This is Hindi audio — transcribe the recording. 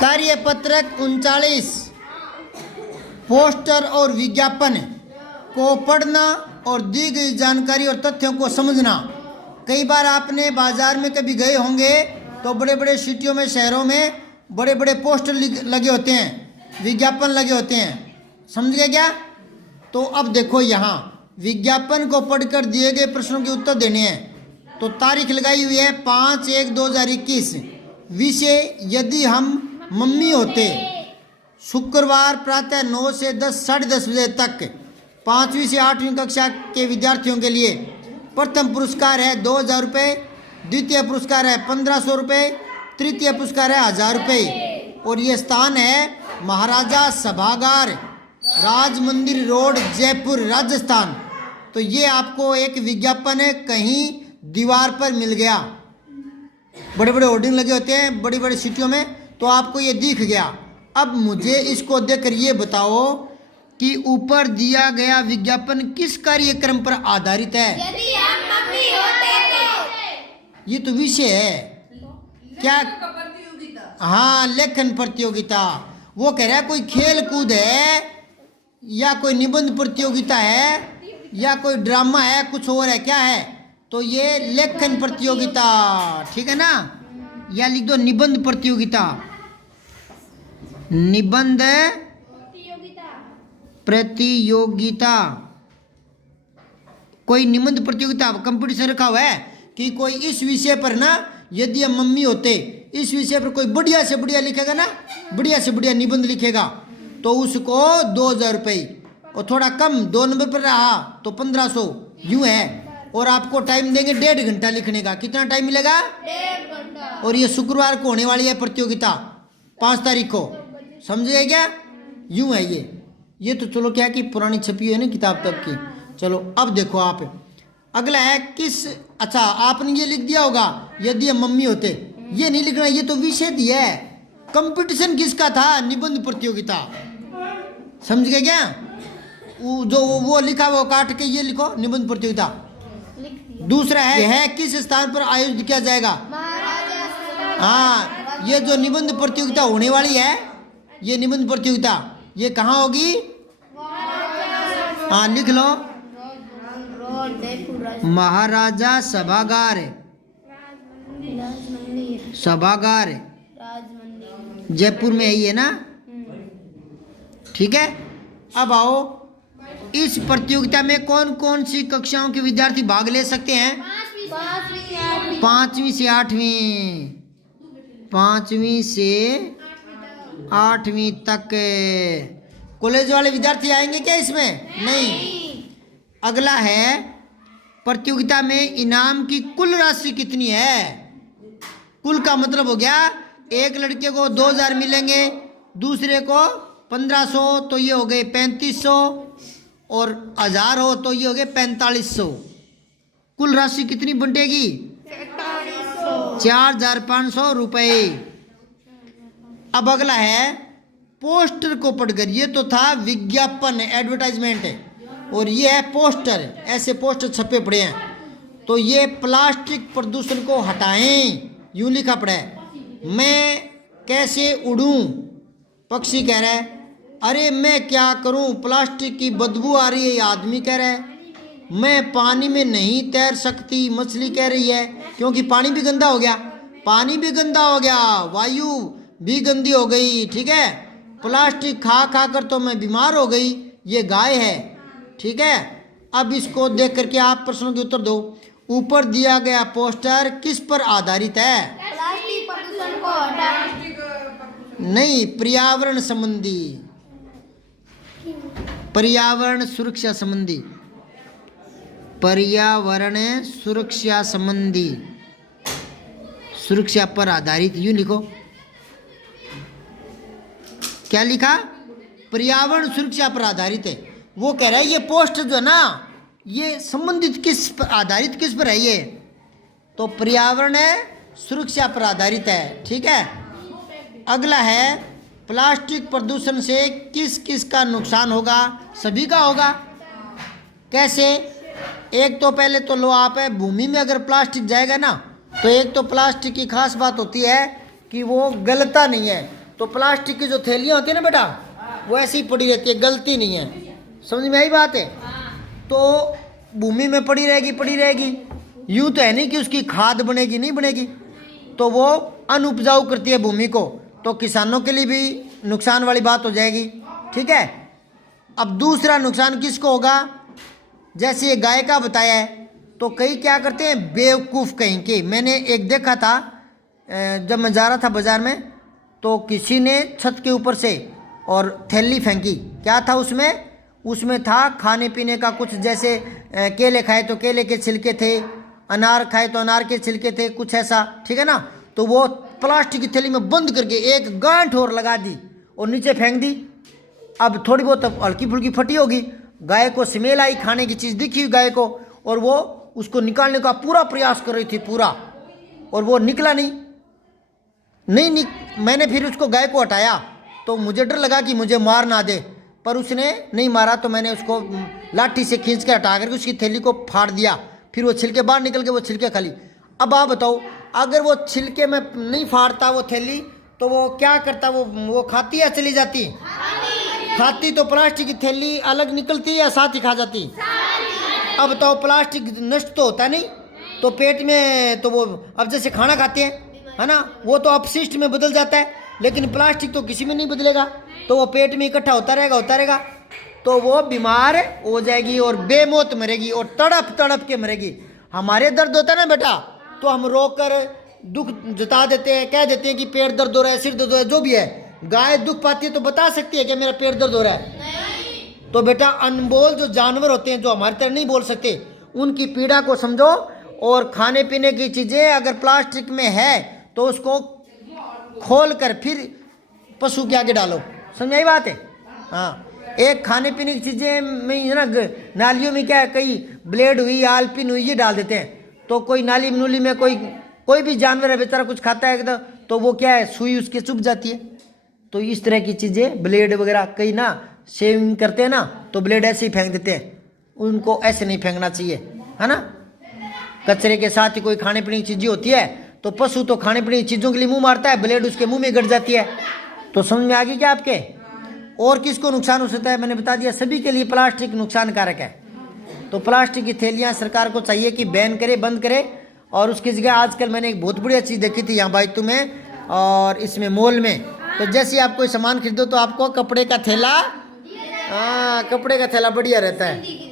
कार्यपत्रक 39 पोस्टर और विज्ञापन को पढ़ना और दी गई जानकारी और तथ्यों को समझना। कई बार आपने बाजार में कभी गए होंगे तो बड़े बड़े सिटियों में, शहरों में बड़े बड़े पोस्टर लगे होते हैं, विज्ञापन लगे होते हैं, समझ गए क्या? तो अब देखो यहाँ विज्ञापन को पढ़कर दिए गए प्रश्नों के उत्तर देने हैं। तो तारीख लगाई हुई है 5/1/2021। विषय यदि हम मम्मी होते। शुक्रवार प्रातः 9 से 10 साढ़े 10 बजे तक 5वीं से 8वीं कक्षा के विद्यार्थियों के लिए प्रथम पुरस्कार है 2000 रुपये, द्वितीय पुरस्कार है 1500 रुपये, तृतीय पुरस्कार है 1000 रुपये। और ये स्थान है महाराजा सभागार, राज मंदिर रोड, जयपुर, राजस्थान। तो ये आपको एक विज्ञापन है, कहीं दीवार पर मिल गया, बड़े बड़े होर्डिंग लगे होते हैं बड़ी बड़ी सिटियों में, तो आपको ये दिख गया। अब मुझे इसको देखकर ये बताओ कि ऊपर दिया गया विज्ञापन किस कार्यक्रम पर आधारित है? यदि हम मम्मी होते तो। ये तो विषय है क्या? हाँ, लेखन प्रतियोगिता। वो कह रहा है कोई खेल कूद है या कोई निबंध प्रतियोगिता है या कोई ड्रामा है, कुछ और है, क्या है? तो ये लेखन प्रतियोगिता, ठीक है ना? या लिख दो निबंध प्रतियोगिता। निबंध प्रतियोगिता, कोई निबंध प्रतियोगिता कंपटीशन रखा हुआ है कि कोई इस विषय पर ना, यदि हम मम्मी होते, इस विषय पर कोई बढ़िया से बढ़िया लिखेगा ना, बढ़िया से बढ़िया निबंध लिखेगा तो उसको 2000 रुपये, और थोड़ा कम 2 नंबर पर रहा तो 1500, यूँ है। और आपको टाइम देंगे 1.5 घंटा लिखने का। कितना टाइम मिलेगा? 1.5 घंटा। और ये शुक्रवार को होने वाली है प्रतियोगिता, 5 तारीख को, समझ गए क्या? यूँ है ये तो चलो क्या कि पुरानी छपी हुई है ना किताब तब की। चलो अब देखो आप, अगला है किस, अच्छा आपने ये लिख दिया होगा यदि हम मम्मी होते, ये नहीं लिखना, ये तो विषय दिया है। कंपटीशन किसका था? निबंध प्रतियोगिता, समझ गए क्या? जो वो लिखा वो काट के ये लिखो निबंध प्रतियोगिता। दूसरा है यह किस स्थान पर आयोजित किया जाएगा? हाँ, ये जो निबंध प्रतियोगिता होने वाली है, ये निबंध प्रतियोगिता ये कहाँ होगी? हाँ लिख लो, महाराजा सभागार, सभागार जयपुर में ही है ना, ठीक है? अब आओ, इस प्रतियोगिता में कौन कौन सी कक्षाओं के विद्यार्थी भाग ले सकते हैं? 5वीं से 8वीं, 5वीं से 8वीं तक। कॉलेज वाले विद्यार्थी आएंगे क्या इसमें? नहीं। अगला है प्रतियोगिता में इनाम की कुल राशि कितनी है? कुल का मतलब हो गया एक लड़के को 2000 मिलेंगे, दूसरे को 1500, तो ये हो गए 3500, और 1000 हो तो ये हो गए 4500। कुल राशि कितनी बंटेगी? 4500 रुपये। अब अगला है पोस्टर को पढ़कर, ये तो था विज्ञापन, एडवर्टाइजमेंट है, और ये है पोस्टर, ऐसे पोस्टर छपे पड़े हैं। तो ये प्लास्टिक प्रदूषण को हटाएं, यूं लिखा पड़ा है। मैं कैसे उड़ूं? पक्षी कह रहा है। अरे मैं क्या करूं, प्लास्टिक की बदबू आ रही है, ये आदमी कह रहा है। मैं पानी में नहीं तैर सकती, मछली कह रही है, क्योंकि पानी भी गंदा हो गया, पानी भी गंदा हो गया, वायु भी गंदी हो गई, ठीक है? प्लास्टिक खा खा कर तो मैं बीमार हो गई, ये गाय है, ठीक है? अब इसको देख करके आप प्रश्नों के उत्तर दो। ऊपर दिया गया पोस्टर किस पर आधारित है? प्लास्टिक प्रदूषण को हटाने। नहीं, पर्यावरण संबंधी, पर्यावरण सुरक्षा संबंधी, पर्यावरण सुरक्षा संबंधी, सुरक्षा पर आधारित, यूं लिखो। क्या लिखा? पर्यावरण सुरक्षा पर आधारित है। वो कह रहा है ये पोस्ट जो है ना, ये संबंधित किस पर आधारित, किस पर है ये? तो पर्यावरण सुरक्षा पर आधारित है, ठीक है? अगला है प्लास्टिक प्रदूषण से किस किस का नुकसान होगा? सभी का होगा। कैसे? एक तो पहले तो लो आप है, भूमि में अगर प्लास्टिक जाएगा ना, तो एक तो प्लास्टिक की खास बात होती है कि वो गलता नहीं है, तो प्लास्टिक की जो थैलियाँ होती है ना बेटा, वो ऐसी ही पड़ी रहती है, गलती नहीं है। समझ में आई बात है? तो भूमि में पड़ी रहेगी। यूँ तो है नहीं कि उसकी खाद बनेगी, नहीं बनेगी, तो वो अनउपजाऊ करती है भूमि को, तो किसानों के लिए भी नुकसान वाली बात हो जाएगी। ठीक है। अब दूसरा नुकसान किसको होगा? जैसे ये गाय का बताया है, तो कई क्या करते हैं, बेवकूफ़ कहीं के। मैंने एक देखा था जब मैं जा रहा था बाजार में, तो किसी ने छत के ऊपर से और थैली फेंकी। क्या था उसमें? उसमें था खाने पीने का कुछ, जैसे केले खाए तो केले के छिलके थे, अनार खाए तो अनार के छिलके थे, कुछ ऐसा। ठीक है ना। तो वो प्लास्टिक की थैली में बंद करके एक गांठ और लगा दी और नीचे फेंक दी। अब थोड़ी बहुत हल्की फुल्की फटी होगी, गाय को स्मेल आई, खाने की चीज़ दिखी गाय को, और वो उसको निकालने का पूरा प्रयास कर रही थी पूरा, और वो निकला नहीं। मैंने फिर उसको गाय को हटाया, तो मुझे डर लगा कि मुझे मार ना दे, पर उसने नहीं मारा। तो मैंने उसको लाठी से खींच के हटा करके उसकी थैली को फाड़ दिया, फिर वो छिलके बाहर निकल के वो छिलके खाली। अब आप बताओ, अगर वो छिलके में नहीं फाड़ता वो थैली, तो वो क्या करता? वो खाती या चली जाती? खाती। तो प्लास्टिक की थैली अलग निकलती या साथ ही खा जाती? अब बताओ, प्लास्टिक नष्ट तो होता नहीं, तो पेट में तो वो, अब जैसे खाना खाते हैं है ना, वो तो अपशिष्ट में बदल जाता है, लेकिन प्लास्टिक तो किसी में नहीं बदलेगा, तो वो पेट में इकट्ठा होता रहेगा, तो वो बीमार हो जाएगी और बेमौत मरेगी और तड़प तड़प के मरेगी। हमारे दर्द होता है ना बेटा, तो हम रो कर दुख जता देते हैं, कह देते हैं कि पेट दर्द हो रहा है, सिर दर्द हो रहा है, जो भी है। गाय दुख पाती है तो बता सकती है कि मेरा पेट दर्द हो रहा है? तो बेटा अनमोल जो जानवर होते हैं, जो हमारी तरह नहीं बोल सकते, उनकी पीड़ा को समझो। और खाने पीने की चीज़ें अगर प्लास्टिक में है तो उसको खोल कर फिर पशु के आगे डालो। समझाई बात है? हाँ। एक खाने पीने की चीज़ें में ना, नालियों में क्या है, कई ब्लेड हुई, आलपिन हुई, ये डाल देते हैं। तो कोई नाली नूली में कोई भी जानवर है बेचारा कुछ खाता है तो वो क्या है, सुई उसके चुभ जाती है। तो इस तरह की चीज़ें, ब्लेड वगैरह, कई ना शेविंग करते हैं ना, तो ब्लेड ऐसे ही फेंक देते हैं। उनको ऐसे नहीं फेंकना चाहिए, है ना। कचरे के साथ ही कोई खाने पीने की चीज़ें होती है, तो पशु तो खाने पीने की चीज़ों के लिए मुंह मारता है, ब्लेड उसके मुंह में गड़ जाती है। तो समझ में आ गई क्या आपके? और किसको नुकसान हो सकता है? मैंने बता दिया, सभी के लिए प्लास्टिक नुकसान कारक है। तो प्लास्टिक की थैलियाँ सरकार को चाहिए कि बैन करे, बंद करे। और उसकी जगह आजकल मैंने एक बहुत बढ़िया चीज़ देखी थी यहाँ बाइतू में और इसमें मॉल में, तो जैसे आप कोई सामान खरीदो तो आपको कपड़े का थैला, कपड़े का थैला बढ़िया रहता है।